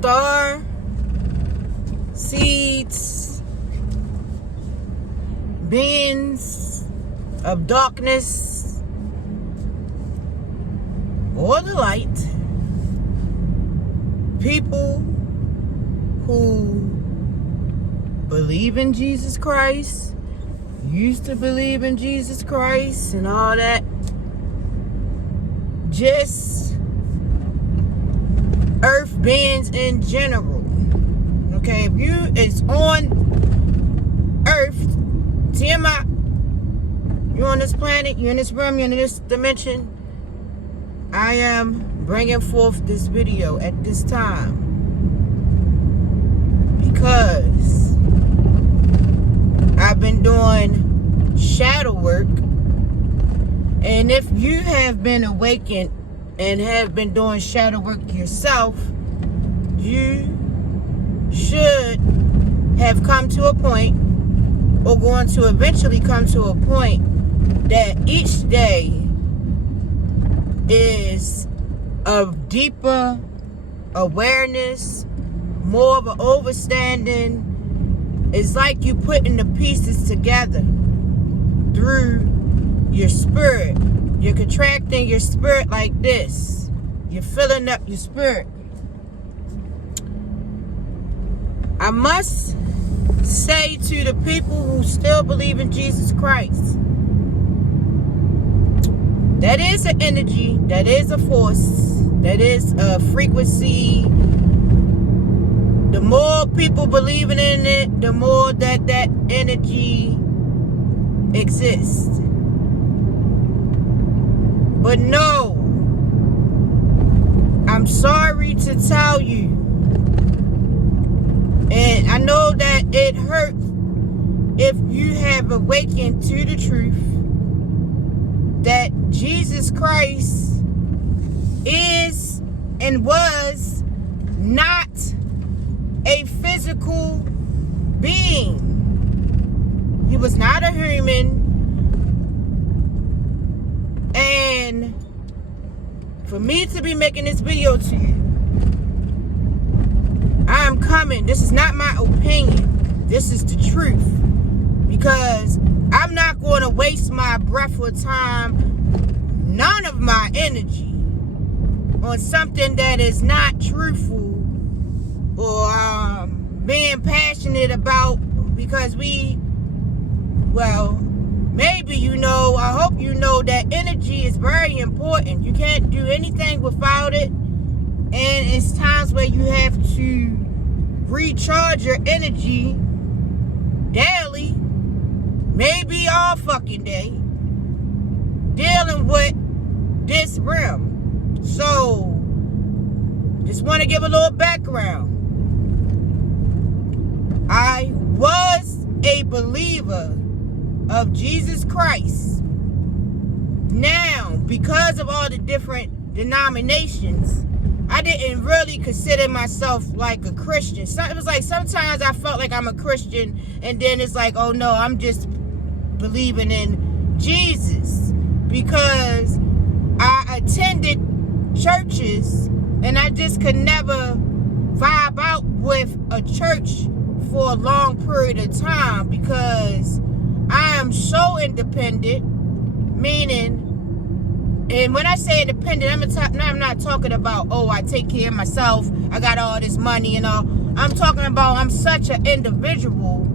star seeds, beings of darkness or the light, people who believe in Jesus Christ, used to believe in Jesus Christ and all that, just earth beings in general. Okay, if you is on earth, TMI, you're on this planet, you're in this realm, you're in this dimension, I am bringing forth this video at this time because I've been doing shadow work, and if you have been awakened and have been doing shadow work yourself, you should have come to a point, or going to eventually come to a point, that each day is of deeper awareness, more of an understanding. It's like you putting the pieces together through your spirit. You're contracting your spirit like this. You're filling up your spirit. I must say to the people who still believe in Jesus Christ, that is an energy, that is a force, that is a frequency. The more people believing in it, the more that energy exists. But no, I'm sorry to tell you, and I know that it hurts if you have awakened to the truth that Jesus Christ is and was not a physical being. He was not a human. And for me to be making this video to you, I am coming. This is not my opinion. This is the truth. Because I'm not going to waste my breath or time, none of my energy, on something that is not truthful or being passionate about, because maybe you know, I hope you know that energy is very important. You can't do anything without it. And it's times where you have to recharge your energy daily, maybe all fucking day, dealing with this realm. So, just want to give a little background. I was a believer of Jesus Christ. Now, because of all the different denominations, I didn't really consider myself like a Christian. It was like sometimes I felt like I'm a Christian, and then it's like, oh no, I'm just believing in Jesus. Because I attended churches and I just could never vibe out with a church for a long period of time, because I am so independent, meaning, and when I say independent, I'm not talking about, oh, I take care of myself, I got all this money and all. I'm talking about I'm such an individual,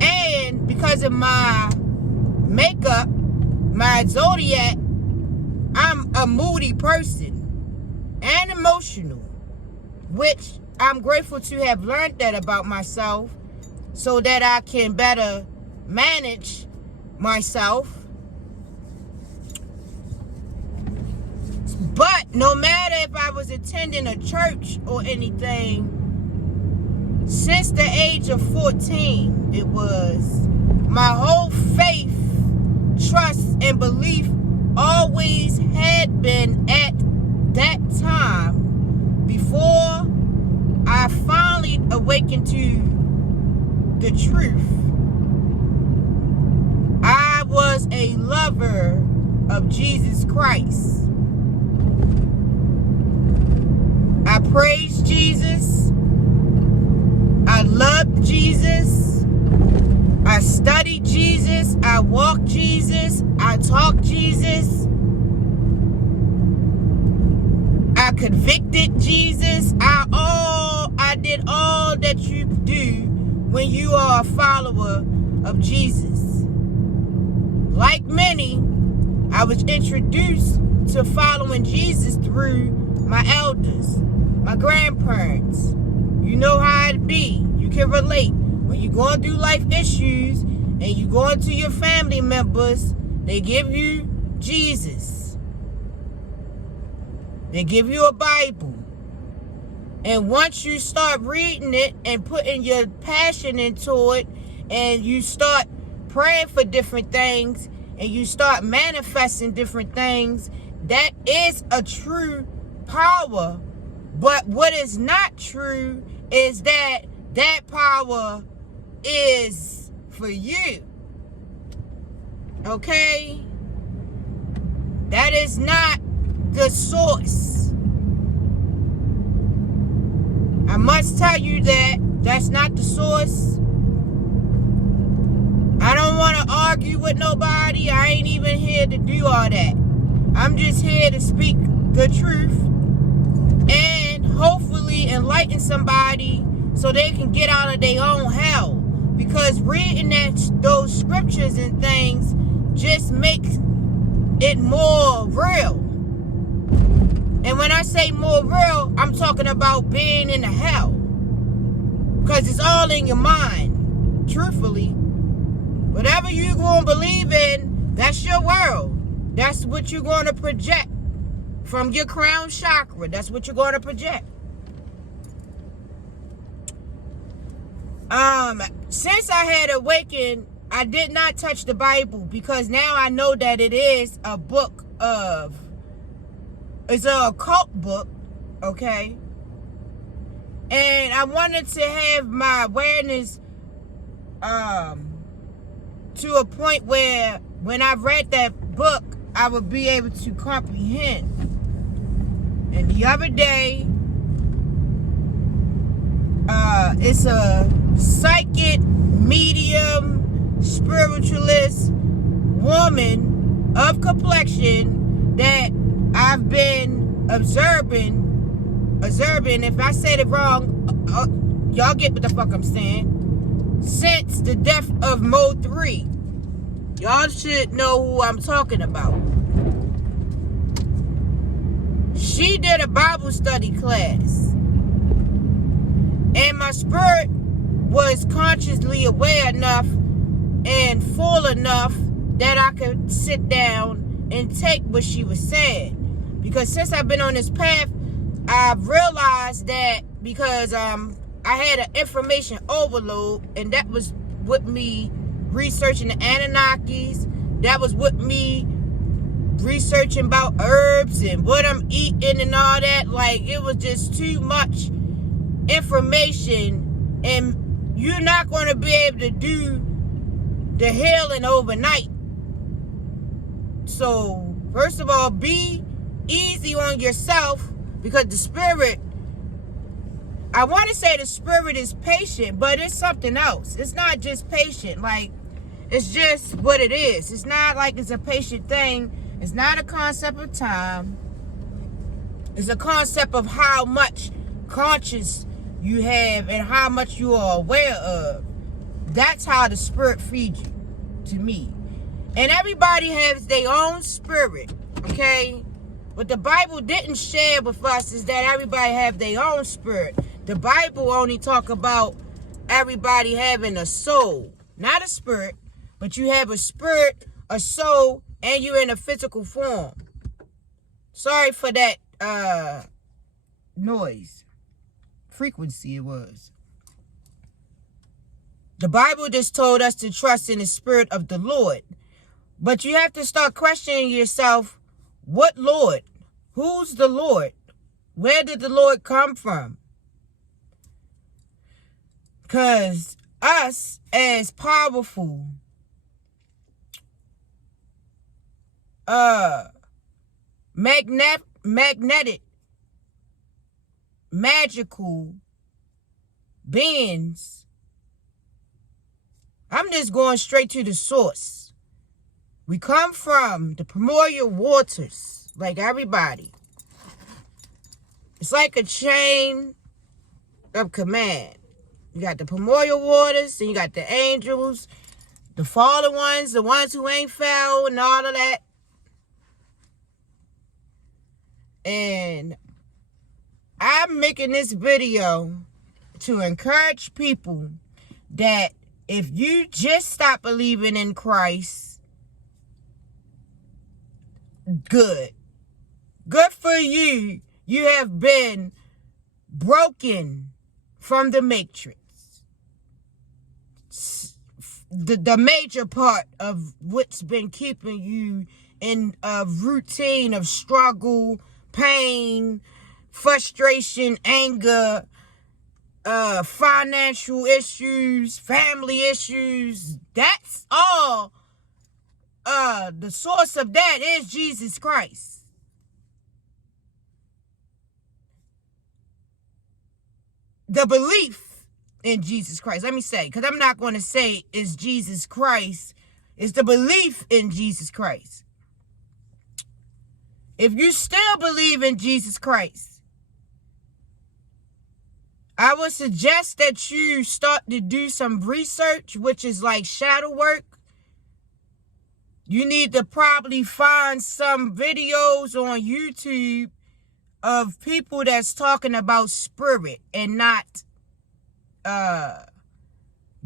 and because of my makeup, my zodiac, I'm a moody person and emotional, which I'm grateful to have learned that about myself so that I can better manage myself. But no matter if I was attending a church or anything, since the age of 14, it was my whole faith, trust, and belief always had been at that time, before I finally awakened to the truth. I was a lover of Jesus Christ. I praised Jesus. I loved Jesus. I studied Jesus. I walked Jesus. I talked Jesus. I convicted Jesus. I did all that you do when you are a follower of Jesus. Like many, I was introduced to following Jesus through my elders, my grandparents. You know how it be. You can relate. When you're going through life issues and you going to your family members, they give you Jesus. They give you a Bible. And once you start reading it and putting your passion into it, and you start praying for different things, and you start manifesting different things, that is a true power. But what is not true is that that power is for you. Okay? That is not the source. I must tell you that that's not the source. I don't want to argue with nobody. I ain't even here to do all that. I'm just here to speak the truth and hopefully enlighten somebody so they can get out of their own hell. Because reading those scriptures and things just makes it more real. And when I say more real, I'm talking about being in the hell. Because it's all in your mind, truthfully. Whatever you're going to believe in, that's your world. That's what you're going to project from your crown chakra. That's what you're going to project. Since I had awakened, I did not touch the Bible because now I know that it is a book of... It's an occult book, okay? And I wanted to have my awareness to a point where when I read that book, I would be able to comprehend. And the other day, it's a psychic, medium, spiritualist woman of complexion that I've been observing. If I said it wrong, y'all get what the fuck I'm saying. Since the death of Mo 3. Y'all should know who I'm talking about. She did a Bible study class. And my spirit was consciously aware enough and full enough that I could sit down and take what she was saying. Because since I've been on this path, I've realized that because I had an information overload, and that was with me researching the Anunnakis, that was with me researching about herbs and what I'm eating and all that. Like, it was just too much information, and you're not going to be able to do the healing overnight. So, first of all, be easy on yourself, because the spirit, I want to say the spirit is patient, but it's something else. It's not just patient. Like, it's just what it is. It's not like it's a patient thing. It's not a concept of time. It's a concept of how much conscious you have and how much you are aware of. That's how the spirit feeds you, to me. And everybody has their own spirit, okay? What the Bible didn't share with us is that everybody have their own spirit. The Bible only talk about everybody having a soul, not a spirit, but you have a spirit, a soul, and you're in a physical form. Sorry for that noise. Frequency it was. The Bible just told us to trust in the spirit of the Lord. But you have to start questioning yourself, what Lord? Who's the Lord? Where did the Lord come from? Because us as powerful, magnetic magical beings. I'm just going straight to the source. We come from the primordial waters, like everybody. It's like a chain of command. You got the primordial waters, and you got the angels, the fallen ones, the ones who ain't fell, and all of that. And I'm making this video to encourage people that if you just stop believing in Christ, good. Good for you. You have been broken from the matrix. The major part of what's been keeping you in a routine of struggle, pain, frustration, anger, financial issues, family issues. That's all. The source of that is Jesus Christ. The belief in Jesus Christ. Let me say, because I'm not going to say it's Jesus Christ. It's the belief in Jesus Christ. If you still believe in Jesus Christ, I would suggest that you start to do some research, which is like shadow work. You need to probably find some videos on YouTube of people that's talking about spirit and not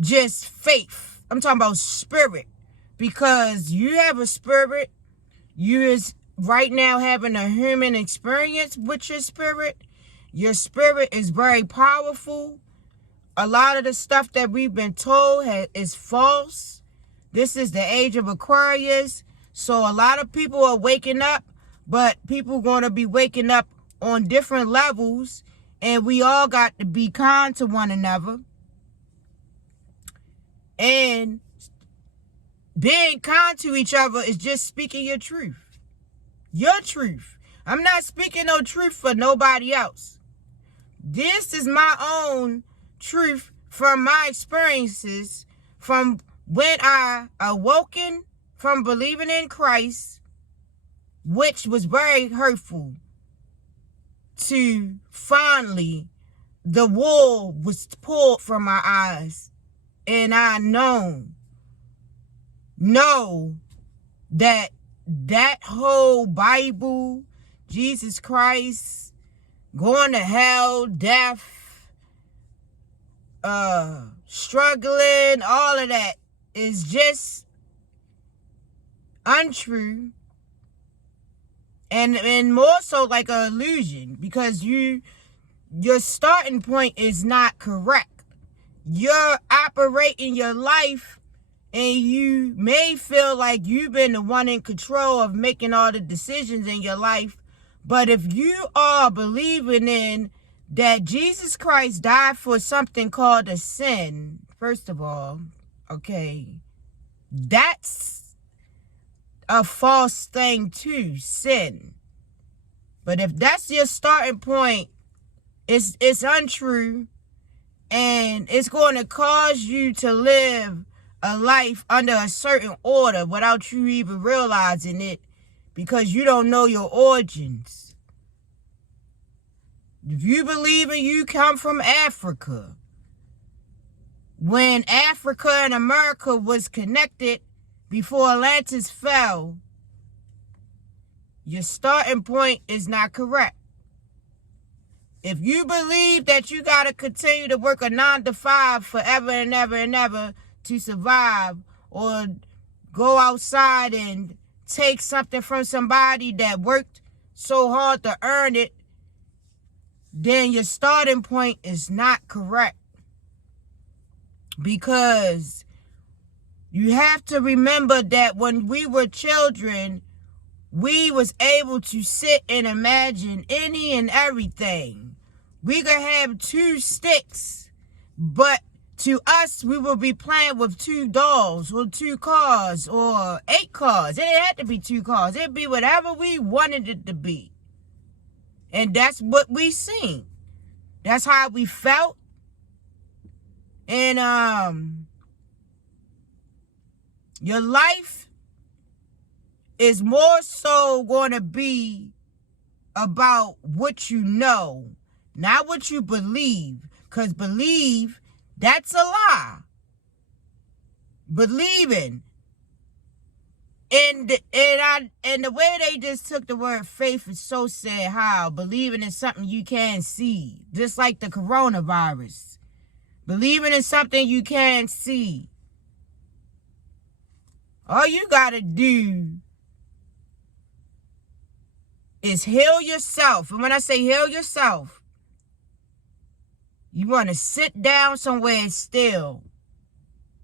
just faith. I'm talking about spirit, because you have a spirit. You is right now having a human experience with your spirit. Your spirit is very powerful. A lot of the stuff that we've been told is false. This is the age of Aquarius. So a lot of people are waking up, but people are going to be waking up on different levels, and we all got to be kind to one another. And being kind to each other is just speaking your truth. Your truth. I'm not speaking no truth for nobody else. This is my own truth from my experiences, from when I awoken from believing in Christ, which was very hurtful, to finally the wool was pulled from my eyes, and I know that whole Bible, Jesus Christ, going to hell, death, struggling, all of that is just untrue. And more so like an illusion, because your starting point is not correct. You're operating your life, and you may feel like you've been the one in control of making all the decisions in your life. But if you are believing in that Jesus Christ died for something called a sin, first of all, okay, that's a false thing too, sin. But if that's your starting point, it's untrue, and it's going to cause you to live a life under a certain order without you even realizing it, because you don't know your origins. If you believe in you come from Africa, when Africa and America was connected before Atlantis fell, your starting point is not correct. If you believe that you got to continue to work a 9 to 5 forever and ever and ever to survive, or go outside and take something from somebody that worked so hard to earn it, then your starting point is not correct. Because you have to remember that when we were children, we was able to sit and imagine any and everything. We could have 2 sticks, but to us, we will be playing with 2 dolls or 2 cars or 8 cars. It didn't have to be 2 cars. It'd be whatever we wanted it to be. And that's what we seen. That's how we felt. And your life is more so going to be about what you know, not what you believe. Because believe, that's a lie. Believing. And the way they just took the word faith is so sad. How believing in something you can't see, just like the coronavirus. Believing in something you can't see. All you gotta do is heal yourself. And when I say heal yourself, you want to sit down somewhere still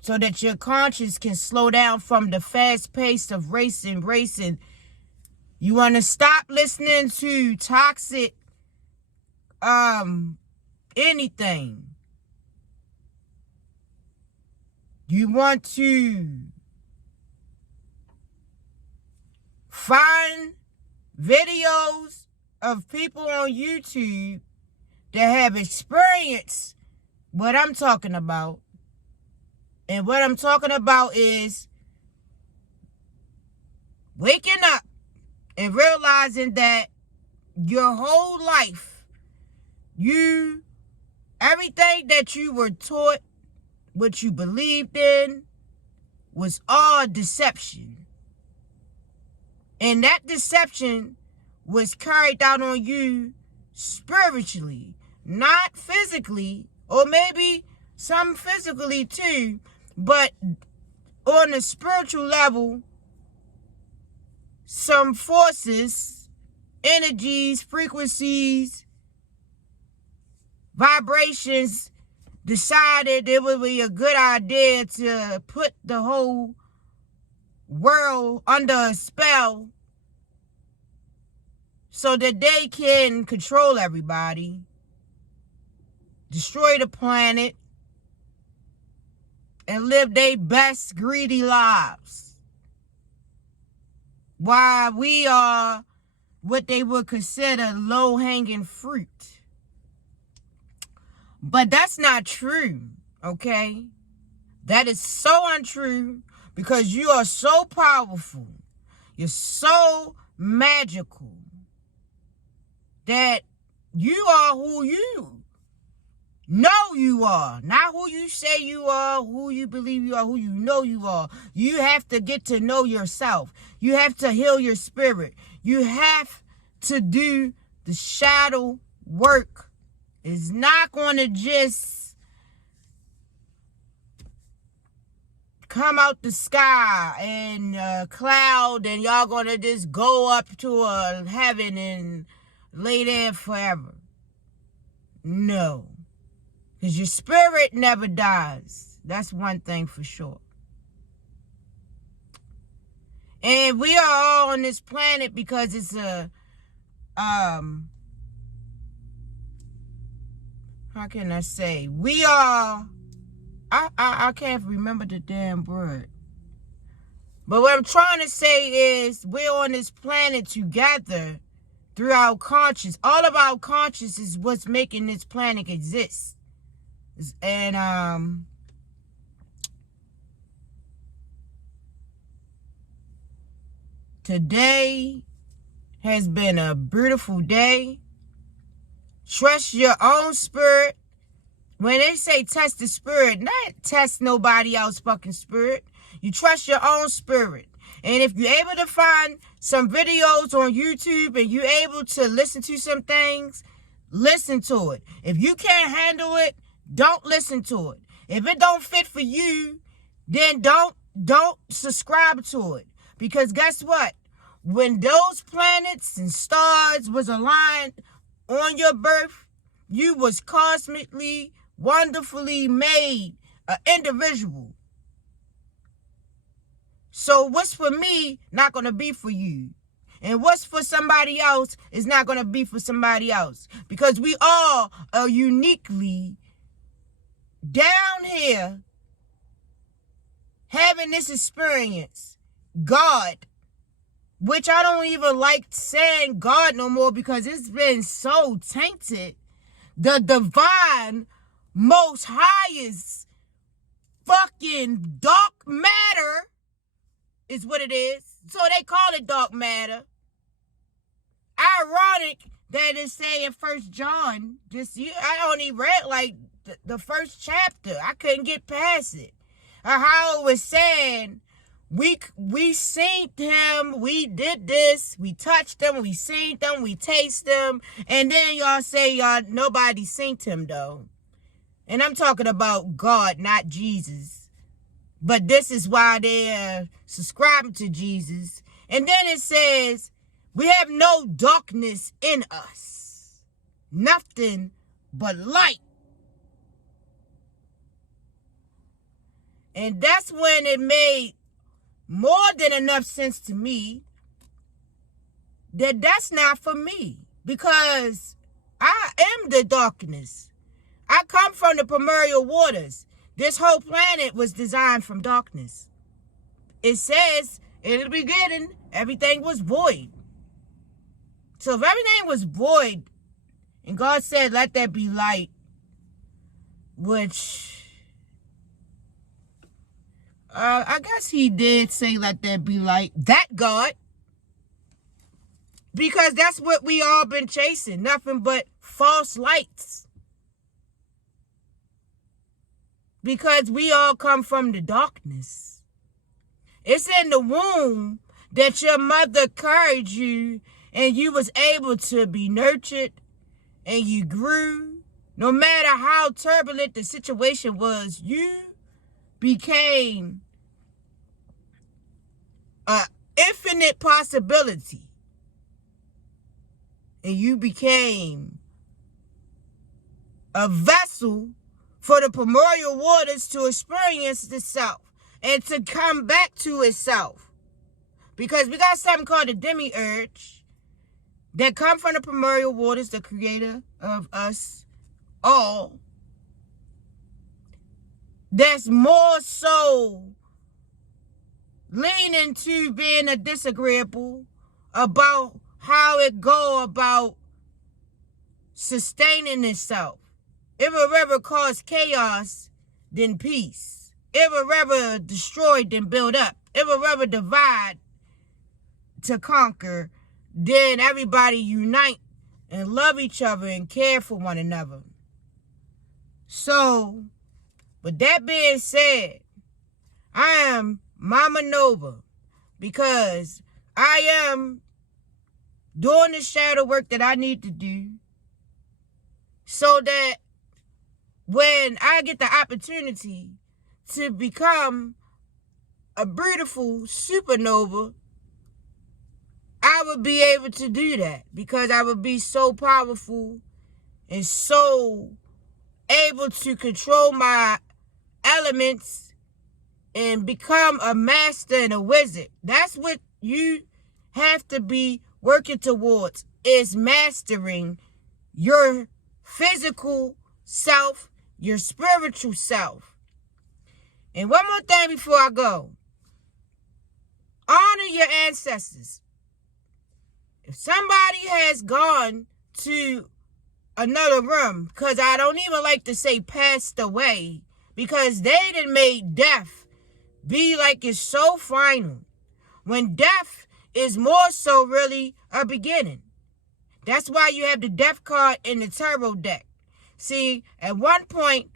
so that your conscience can slow down from the fast pace of racing. You want to stop listening to toxic anything. You want to find videos of people on YouTube that have experienced what I'm talking about. And what I'm talking about is waking up and realizing that your whole life, everything that you were taught, what you believed in, was all deception. And that deception was carried out on you spiritually, not physically, or maybe some physically too, but on a spiritual level, some forces, energies, frequencies, vibrations decided it would be a good idea to put the whole world under a spell so that they can control everybody, destroy the planet, and live their best greedy lives, while we are what they would consider low-hanging fruit. But that's not true, okay? That is so untrue, because you are so powerful, you're so magical, that you are who you know you are, not who you say you are, who you believe you are, who you know you are. You have to get to know yourself. You have to heal your spirit. You have to do the shadow work. It's not going to just come out the sky and a cloud and y'all going to just go up to a heaven and lay there forever. No. Because your spirit never dies. That's one thing for sure. And we are all on this planet because it's a, how can I say? We are, I can't remember the damn word. But what I'm trying to say is we're on this planet together through our conscience. All of our conscience is what's making this planet exist. And today has been a beautiful day. Trust your own spirit. When they say test the spirit, not test nobody else's fucking spirit. You trust your own spirit. And if you're able to find some videos on YouTube and you're able to listen to some things, listen to it. If you can't handle it, don't listen to it. If it don't fit for you, then don't subscribe to it. Because guess what? When those planets and stars was aligned on your birth, you was cosmically, wonderfully made an individual. So what's for me, not going to be for you. And what's for somebody else is not going to be for somebody else. Because we all are uniquely down here having this experience. God, which I don't even like saying God no more because it's been so tainted. The divine, most highest fucking dark matter is what it is. So they call it dark matter. Ironic that it's saying First John. I only read like the first chapter. I couldn't get past it. How it was saying, we seen him, we did this, we touched him, we seen them, we tasted them, and then y'all say nobody seen him though. And I'm talking about God, not Jesus. But this is why they're subscribing to Jesus. And then it says, we have no darkness in us. Nothing but light. And that's when it made more than enough sense to me that that's not for me. Because I am the darkness. I come from the primordial waters. This whole planet was designed from darkness. It says, in the beginning, everything was void. So if everything was void, and God said, let there be light, which I guess he did say, let there be light. That God. Because that's what we all been chasing. Nothing but false lights. Because we all come from the darkness. It's in the womb that your mother carried you and you was able to be nurtured and you grew. No matter how turbulent the situation was, you became an infinite possibility. And you became a vessel for the primordial waters to experience itself and to come back to itself. Because we got something called the demiurge that come from the primordial waters, the creator of us all. That's more so leaning to being a disagreeable about how it go about sustaining itself. It would rather cause chaos than peace. It would rather destroy than build up. It would rather divide to conquer than everybody unite and love each other and care for one another. So, with that being said, I am Mama Nova because I am doing the shadow work that I need to do so that when I get the opportunity to become a beautiful supernova, I would be able to do that because I would be so powerful and so able to control my elements and become a master and a wizard. That's what you have to be working towards, is mastering your physical self, your spiritual self. And one more thing before I go. Honor your ancestors. If somebody has gone to another room, because I don't even like to say passed away, because they done made death be like it's so final, when death is more so really a beginning. That's why you have the death card in the tarot deck. See, at one point,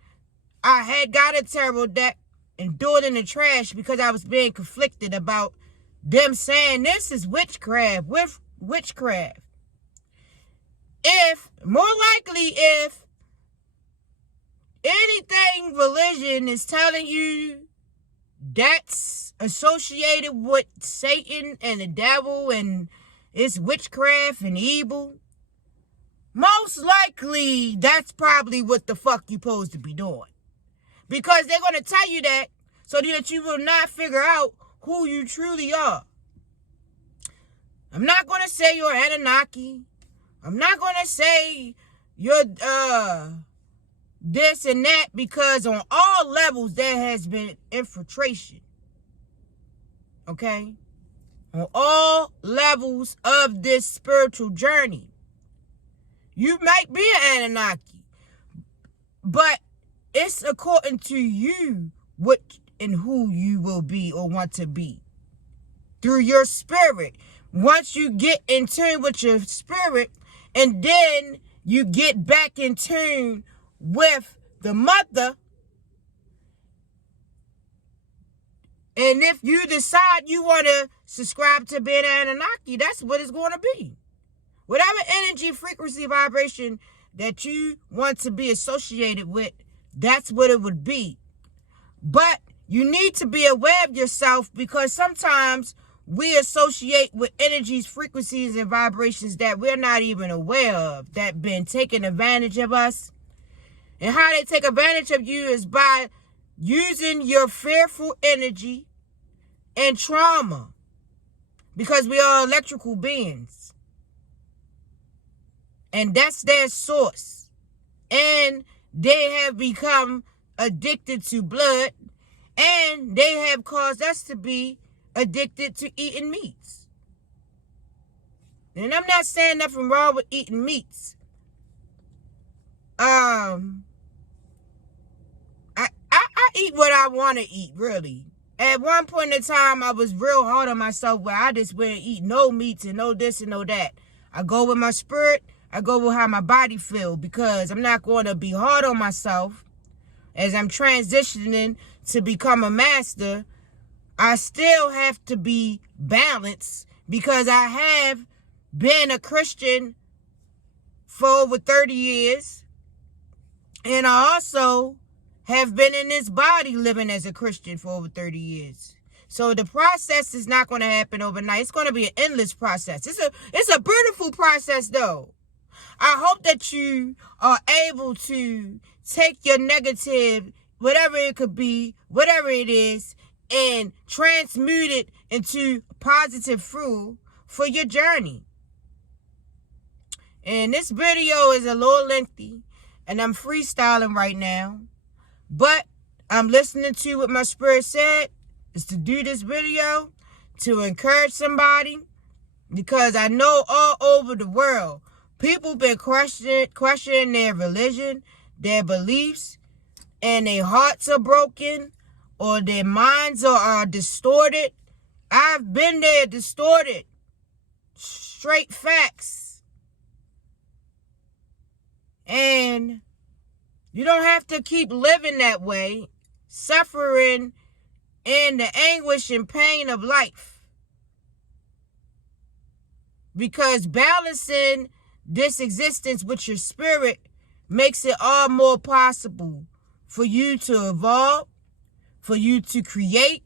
I had got a tarot deck and threw it in the trash because I was being conflicted about them saying this is witchcraft, with witchcraft. More likely, if anything religion is telling you that's associated with Satan and the devil and it's witchcraft and evil, most likely that's probably what the fuck you're supposed to be doing. Because they're going to tell you that so that you will not figure out who you truly are. I'm not going to say you're Anunnaki. I'm not going to say you're this and that, because on all levels there has been infiltration. Okay? On all levels of this spiritual journey. You might be an Anunnaki. But it's according to you what and who you will be or want to be through your spirit. Once you get in tune with your spirit, and then you get back in tune with the mother, and if you decide you want to subscribe to being an Anunnaki, that's what it's going to be. Whatever energy, frequency, vibration that you want to be associated with, that's what it would be. But you need to be aware of yourself, because sometimes we associate with energies, frequencies, and vibrations that we're not even aware of, that been taking advantage of us. And how they take advantage of you is by using your fearful energy and trauma, because we are electrical beings. And that's their source. And they have become addicted to blood, and they have caused us to be addicted to eating meats. And I'm not saying nothing wrong with eating meats. I eat what I want to eat, really. At one point in time, I was real hard on myself, where I just wouldn't eat no meats and no this and no that. I go with my spirit. I go with how my body feels, because I'm not going to be hard on myself. As I'm transitioning to become a master, I still have to be balanced, because I have been a Christian for over 30 years. And I also have been in this body living as a Christian for over 30 years. So the process is not going to happen overnight. It's going to be an endless process. It's a beautiful process, though. I hope that you are able to take your negative, whatever it could be, whatever it is, and transmute it into positive fuel for your journey. And this video is a little lengthy, and I'm freestyling right now, but I'm listening to what my spirit said is to do this video to encourage somebody, because I know all over the world people been questioning their religion, their beliefs, and their hearts are broken, or their minds are distorted. I've been there, distorted. Straight facts. And you don't have to keep living that way, suffering in the anguish and pain of life. Because balancing this existence with your spirit makes it all more possible for you to evolve, for you to create,